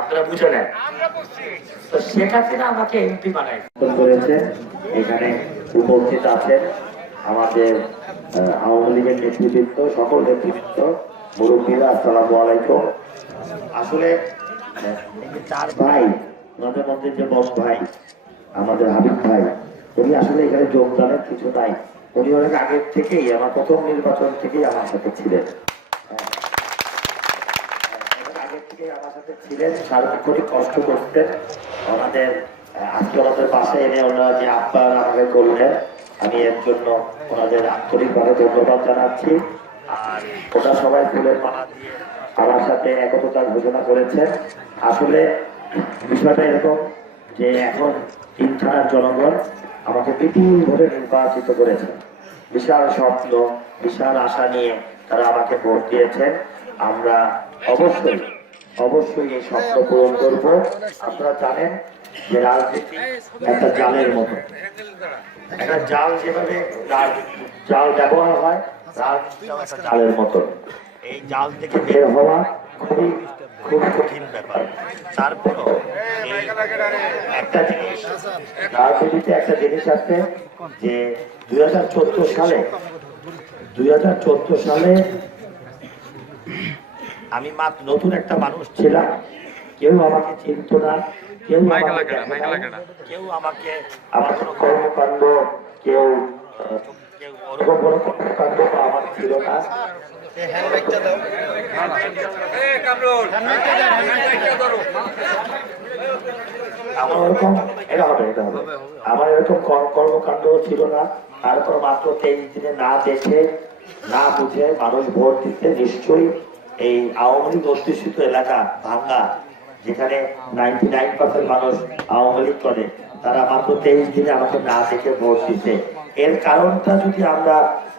আপনারা বুঝে নেন। তো শেখ হাসিনা আমাকে এমপি বানায় করেছে। এখানে উপস্থিত আছেন আমাদের আওয়ামী লীগের নেতৃবৃন্দ সকল নেতৃবৃন্দ মুরব্বীরা আসসালামু আলাইকুম। আসলে চার ভাই ওনাদের মধ্যে যে বস ভাই আমাদের হাবিব ভাই উনি আসলে এখানে যোগদানের কিছু নাই। উনি অনেক আগের থেকেই আমার প্রথম নির্বাচন থেকেই আমার সাথে ছিলেন হ্যাঁ। অনেক আগের থেকেই আমার সাথে ছিলেন সার্বক্ষণিক কষ্ট করতেন। ওনাদের ওনাদের পাশে এনে ওনারা যে আহ্বান আমাকে করলেন, আমি এর জন্য ওনাদের আন্তরিকভাবে ধন্যবাদ জানাচ্ছি। আর ওটা সবাই ফুলের মালা দিয়ে আমার সাথে একতা ঘোষণা করেছেন। আসলে বিষয়টা এরকম যে এখন তিন থানার জনগণ আমাকে বিপুল ভোটে নির্বাচিত করেছেন বিশাল স্বপ্ন, বিশাল আশা নিয়ে তারা আমাকে ভোট দিয়েছেন। আমরা অবশ্যই অবশ্যই এই স্বপ্ন পূরণ করব। আপনারা জানেন যে রাজনীতি একটা জালের মতো। একটা জাল যেভাবে জাল ব্যবহার হয় রাজনীতিও একটা জালের মতো। এই জাল থেকে বের হওয়া খুবই খুবই কঠিন ব্যাপার। তারপরও একটা জিনিস রাজনীতিতে একটা জিনিস আছে যে দুই হাজার চোদ্দ সালে দুই হাজার চোদ্দ সালে আমি মাত্র নতুন একটা মানুষ ছিলাম। কেউ আমাকে চিনত না কেউ আমাকে কেউ আমাকে আমার কোনো কর্মকাণ্ড কেউ কেউ ওরকম কোনো কর্মকাণ্ড বা আমার ছিল না। আমার ওরকম এটা হবে এটা হবে। আমার এরকম কর্মকাণ্ড ছিল না। তারপর মাত্র তেইশ দিনে না দেখে না বুঝে মানুষ ভোট দিতে নিশ্চয়ই এই আওয়ামী লীগ অধ্যুষিত এলাকা ভাঙ্গা যেখানে নাইনটি নাইন পার্সেন্ট মানুষ আওয়ামী লীগ করে, তারা মাত্র তেইশ দিনে আমাকে না দেখে ভোট দিতে। এর কারণটা যদি আমরা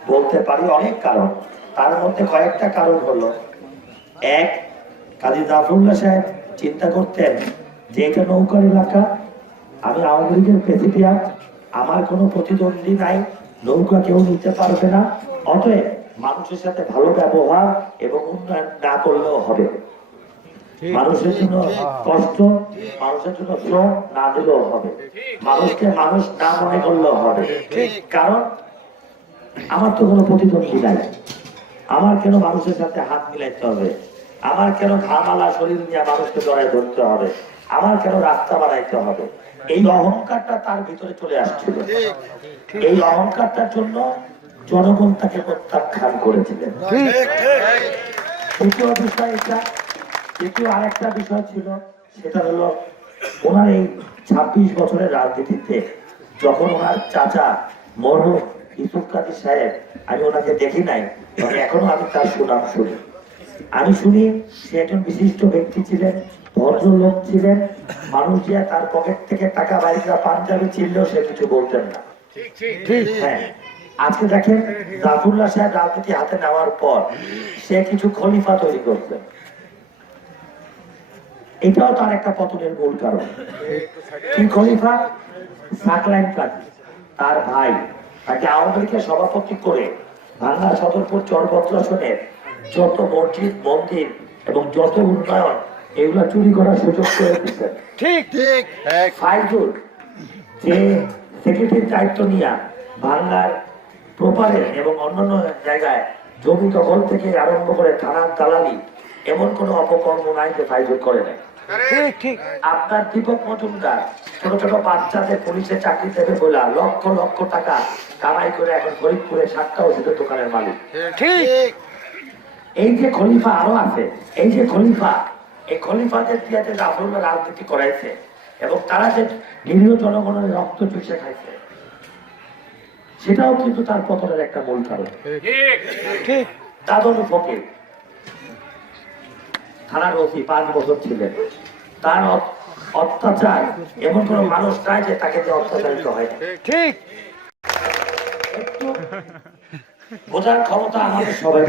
বলতে পারি, অনেক কারণ। তার মধ্যে কয়েকটা কারণ হলো, এক, কাজী জাফরুল্লাহ সাহেব চিন্তা করতেন যে এটা নৌকার এলাকা, আমি আওয়ামী লীগের প্রেসিডিয়াম, আমার কোনো প্রতিদ্বন্দ্বী নাই, নৌকা কেউ নিতে পারবে না। অতএব মানুষের সাথে ভালো ব্যবহার এবং উন্নয়ন না করলেও হবে। মানুষের জন্য কষ্ট মানুষের জন্য শ্রম না দিলেও হবে। মানুষকে মানুষ না মনে করলেও হবে। কারণ আমার তো কোনো প্রতিদ্বন্দ্বী নাই। আমার কেন মানুষের সাথে হাত মিলাইতে হবে? আমার কেন ঘামালা শরীর নিয়ে মানুষকে জড়ায় ধরতে হবে? আমার কেন রাস্তা বানাইতে হবে? এই অহংকারটা তার ভিতরে চলে আসছিল। এই অহংকারটার জন্য জনগণ তাকে প্রত্যাখ্যান করেছিলেন। তৃতীয় বিষয় এটা তৃতীয় আরেকটা বিষয় ছিল সেটা হলো ওনার এই ছাব্বিশ বছরের রাজনীতিতে যখন ওনার চাচা মরহুম ইসুফ কাদি সাহেব আমি ওনাকে দেখি নাই তবে এখনও আমি তার সুনাম শুনি। আমি শুনি সে একজন বিশিষ্ট ব্যক্তি ছিলেন ভদ্রলোক ছিলেন মানুষ যে তার পকেট থেকে টাকা বাইরা পাঞ্জাবি ছিললেও সে কিছু বলতেন না। হ্যাঁ আজকে দেখেন জাফরুল্লাহ সাহেব রাজনীতি হাতে নেওয়ার পর সে কিছু খলিফা তৈরি করছেন এটাও তার একটা পতনের মূল কারণ। কি খলিফা? সাকলাইন কাজী তার ভাই। তাকে আওয়ামী লীগের সভাপতি করে বাংলা সদরপুর চরবদ্রাসনের যত মসজিদ মন্দির এবং যত উন্নয়ন এগুলো চুরি করার সুযোগ করে দিচ্ছেন ঠিক ঠিক। ফাইজুল যে সেক্রেটারির দায়িত্ব নিয়ে বাংলার প্রপারে এবং অন্যান্য জায়গায় জমি দখল থেকে আরম্ভ করে থানার দালালি এমন কোনো অপকর্ম নাই যে ফাইজুল করে নাই। আপনার দীপক মজুমদার ছোট ছোট বাচ্চাদের পুলিশে চাকরি দেবে বলা লক্ষ লক্ষ টাকা কামাই করে এখন ফরিদপুরে সাতটা ওষুধের দোকানের মালিক। ঠিক। এই যে খলিফা আরও আছে এই যে খলিফা এই খলিফাদের দিয়ে যে রাজনীতি করাইছে এবং তারা যে নিরীহ জনগণের রক্ত চুষে খাইছে। সেটাও কিন্তু তার পতনের একটা মূল কারণ। ঠিক। দাদন ফকির থানার ওসি পাঁচ বছর ছিলেন। তার অত্যাচার এমন কোন মানুষ নাই যে তাকে যে অত্যাচারিত হয় ঠিক। বোঝার ক্ষমতা আমাদের সবাই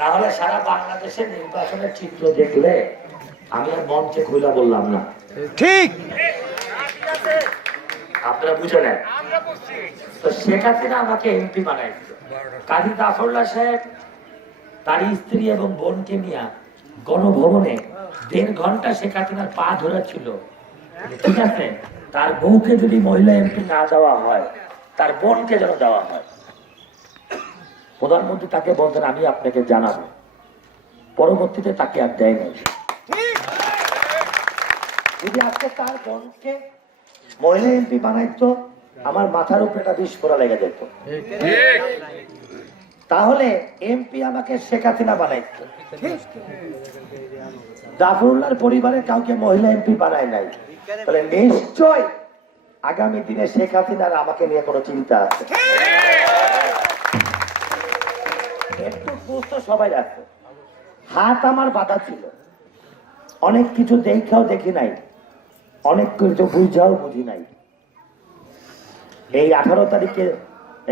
না হলে সারা বাংলাদেশের নির্বাচনের চিত্র দেখলে আমি আর মঞ্চে খুলে বললাম না। ঠিক। আপনারা বুঝে নেন। তো শেখ হাসিনা আমাকে এমপি বানাইছে। কাজী জাফরুল্লাহ সাহেব তার স্ত্রী এবং বোনকে নিয়ে গণভবনে দেড় ঘণ্টা শেখ হাসিনার পা ধরে ছিল ঠিক আছে? তার বউকে যদি মহিলা এমপি না দেওয়া হয় তার বোনকে যেন দেওয়া হয়। প্রধানমন্ত্রী তাকে বলতেন আমি আপনাকে জানাব। পরবর্তীতে তাকে আর দেয় নাই যদি আজকে তার বোনকে মহিলা এমপি বানাইতো, আমার মাথার উপরে একটা বিস্ফোরা লেগে যেত। তাহলে এমপি আমাকে শেখ হাসিনা বানাইতো। জাফরুল্লাহর পরিবারের কাউকে মহিলা এমপি বানায় নাই। তাহলে নিশ্চয় আগামী দিনে শেখ হাসিনার আমাকে নিয়ে কোনো চিন্তা আছে? একটু সুস্থ সবাই আছে হাত আমার বাধা ছিল। অনেক কিছু দেখাও দেখি নাই। অনেক কিছু বুঝাও বুঝি নাই। এই আঠারো তারিখে,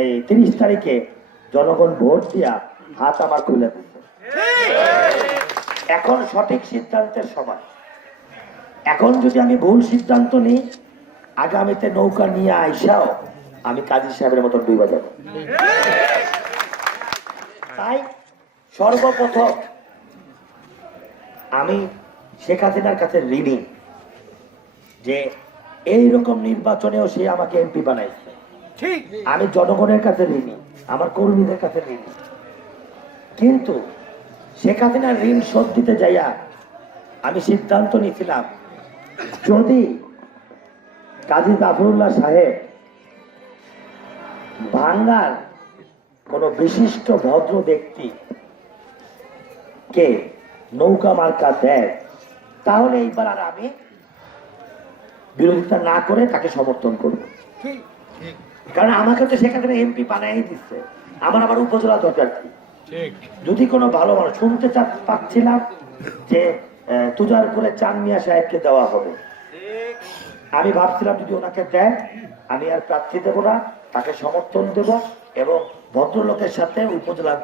এই তিরিশ তারিখে জনগণ ভোট দিয়া হাত আমার খুলে দিচ্ছে এখন সঠিক সিদ্ধান্তের সময়। এখন যদি আমি ভুল সিদ্ধান্ত নিই, আগামীতে নৌকা নিয়ে আইসাও আমি কাজী সাহেবের মতন ডুবা যাব তাই সর্বপ্রথম আমি শেখ হাসিনার কাছে ঋণী। যে এই রকম নির্বাচনেও সে আমাকে এমপি বানাইছে। ঠিক। আমি জনগণের কাছে ঋণী আমার কর্মীদের কাছে ঋণী। কিন্তু শেখ হাসিনার ঋণ শোধ দিতে যাইয়া আমি সিদ্ধান্ত নিয়েছিলাম যদি কাজী জাফরুল্লাহ সাহেব ভাঙ্গার কোন বিশিষ্ট ভদ্র ব্যক্তি কে নৌকা মার্কা দেয় তাহলে এইবার আর আমি বিরোধিতা না করে তাকে সমর্থন করব। কারণ আমাকে তো সেখানে এমপি বানাই দিচ্ছে। আমার আবার উপজেলা দরকার কি? যদি কোনো ভালো মানুষ শুনতে পাচ্ছিলাম যে তুজারপুরে চান মিয়া সাহেবকে দেওয়া হবে। আমি ভাবছিলাম যদি ওনাকে দেয় আমি আর প্রার্থী দেবো না তাকে সমর্থন দেব এবং ভদ্রলোকের সাথে উপজেলা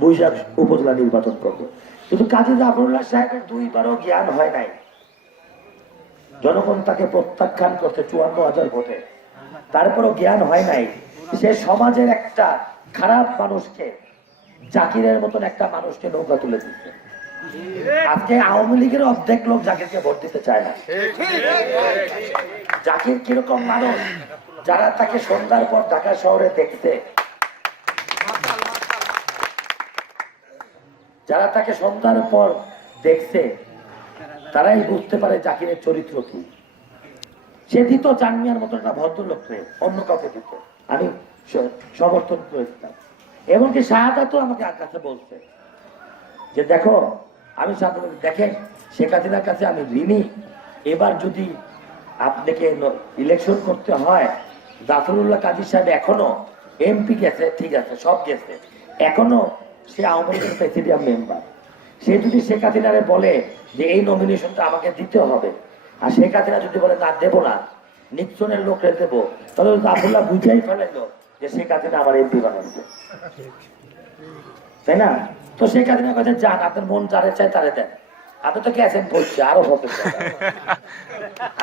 বৈশাখ উপজেলা নির্বাচন করব। কিন্তু কাজী জাফরুল্লাহ সাহেবের দুইবারও জ্ঞান হয় নাই। জনগণ তাকে প্রত্যাখ্যান করছে চুয়ান্ন হাজার ভোটে। তারপরও জ্ঞান হয় নাই সে সমাজের একটা খারাপ মানুষকে, জাকিরের মতন একটা মানুষকে নৌকা তুলে দিচ্ছে। আজকে আওয়ামী লীগের অর্ধেক লোক জাকিরকে ভোট দিতে চায় না। জাকির কীরকম মানুষ, যারা তাকে সন্ধ্যার পর ঢাকা শহরে দেখতে। যারা তাকে সন্ধ্যার পর দেখছে তারাই বুঝতে পারে জাকিরের চরিত্র কি। সে দিত চানমিয়ার মতো একটা ভদ্রলোককে অন্য কাউকে দিত। আমি সমর্থন করেছিলাম এমনকি শাহাদাতও আমাকে কাছে বলছে যে, দেখো, আমি শাহাদাত দেখেন শেখ হাসিনার কাছে আমি ঋণী। এবার যদি আপনাকে ইলেকশন করতে হয়, জাফরুল্লাহ কাজী সাহেব এখনও এমপি গেছে, ঠিক আছে, সব গেছে। এখনও সে আওয়ামী লীগের প্রেসিডিয়াম মেম্বার সে যদি শেখ হাসিনারে বলে যে এই নমিনেশনটা আমাকে দিতে হবে আর শেখ হাসিনা যদি বলে না দেবো না নিক্সনের লোকরে দেবো তাহলে জাফরুল্লাহ বুঝেই ফেলাইলো যে শেখ হাসিনা আমার এমপি বানাচ্ছে তাই না? তো শেখ হাসিনা কাছে যান আপনার মন যারে চায় তারে দেন। আপনি তো গেছেন বলছে আরও হবে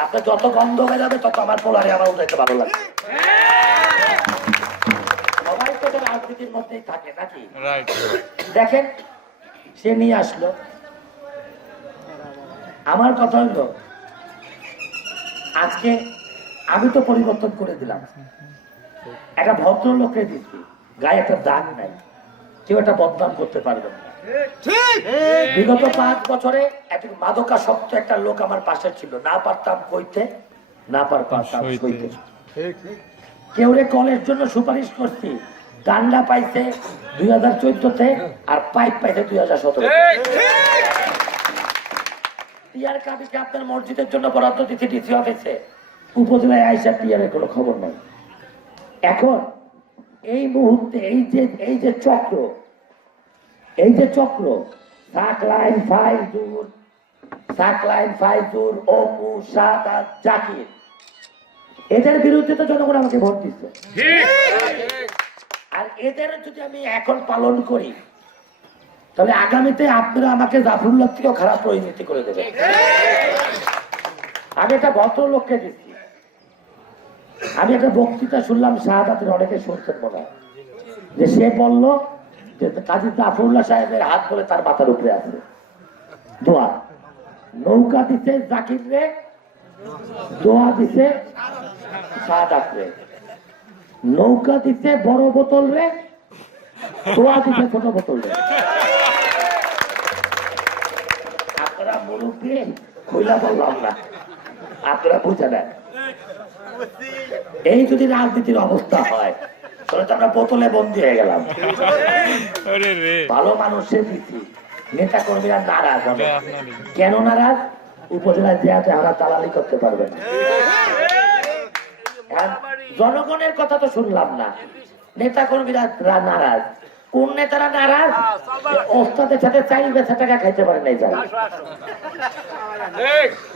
আপনার যত গন্ধ হয়ে যাবে তত আমার পোলারে আমার উঠাইতে ভালো লাগবে। সবাই তো তো রাজনীতির মধ্যেই থাকে নাকি? দেখেন সে নিয়ে আসলো। আমার কথা হলো আজকে আমি তো পরিবর্তন করে দিলাম। একটা ভদ্রলোককে দিচ্ছি গায়ে একটা দাগ নাই কেউ একটা বদনাম করতে পারবে না। ঠিক। বিগত পাঁচ বছরে একটা মাদকাসক্ত একটা লোক আমার পাশে ছিল না পারতাম কইতে না পারতাম ঠিক। কেউ রে কলের জন্য সুপারিশ করছি ডান্ডা পাইছে দুই হাজার চোদ্দতে আর পাইপ পাইছে দুই হাজার সতেরো টিয়ার কাবিকে আপনার মসজিদের জন্য বরাদ্দ দিতে ডিসি অফিসে উপজেলায় আইসা টিয়ারের কোনো খবর নাই। এখন এই মুহূর্তে এই যে এই যে চক্র এই যে চক্র সাক লাইন ফাইভ দূর সাক লাইন ফাইভ দূর অপু সাদাত জাকির। এদের বিরুদ্ধে তো জনগণ আমাকে ভোট দিচ্ছে। আর এদের যদি আমি এখন পালন করি তাহলে আগামীতে আপনারা আমাকে জাফরুল্লাহ থেকেও খারাপ পরিণতি করে দেবে আমি একটা ভদ্রলোককে দিচ্ছি। আমি একটা বক্তৃতা শুনলাম শাহাদাতের অনেকে শুনছেন মনে যে সে বলল যে কাজী জাফরুল্লাহ সাহেবের হাত বলে তার মাথার উপরে আছে। দোয়া। নৌকা দিছে জাকির রে দোয়া দিছে সাদাত রে। নৌকা দিছে বড় বোতল রে। দোয়া দিছে ছোট বোতল রে। আপনারা মুরব্বী কইলা বললাম না। আপনারা বুঝে নেন। এই যদি রাজনীতির অবস্থা হয় তাহলে তো আমরা বোতলে বন্দি হয়ে গেলাম। ভালো মানুষের দিচ্ছি নেতা। কর্মীরা নারাজ হবে। কেন নারাজ? উপজেলায় দেয়াতে আমরা দালালি করতে পারবেন না। জনগণের কথা তো শুনলাম না। নেতা কর্মীরা রা- নারাজ। কোন নেতারা নারাজ? ওস্তাদের সাথে চাই বেচা টাকা খাইতে পারে নাই যারা।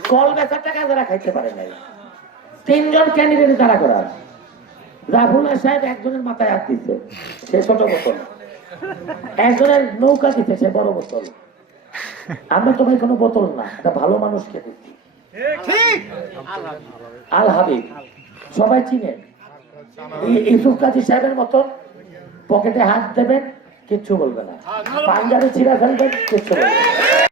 কল বেচা টাকা যারা খাইতে পারে নাই। তিনজন ক্যান্ডিডেট তারা করার। রাহুল্লাহ সাহেব একজনের মাথায় হাত দিচ্ছে সে ছোট বোতল। একজনের নৌকা দিচ্ছে সে বড় বোতল। আমরা তো ভাই কোনো বোতল না একটা ভালো মানুষকে দিচ্ছি। আল হাবিব। সবাই চিনে ইউসুফ কাজী সাহেবের মতন পকেটে হাত দেবেন, কিচ্ছু বলবে না। পাঞ্জাবি চিরা ফেলবেন, কিচ্ছু বলবে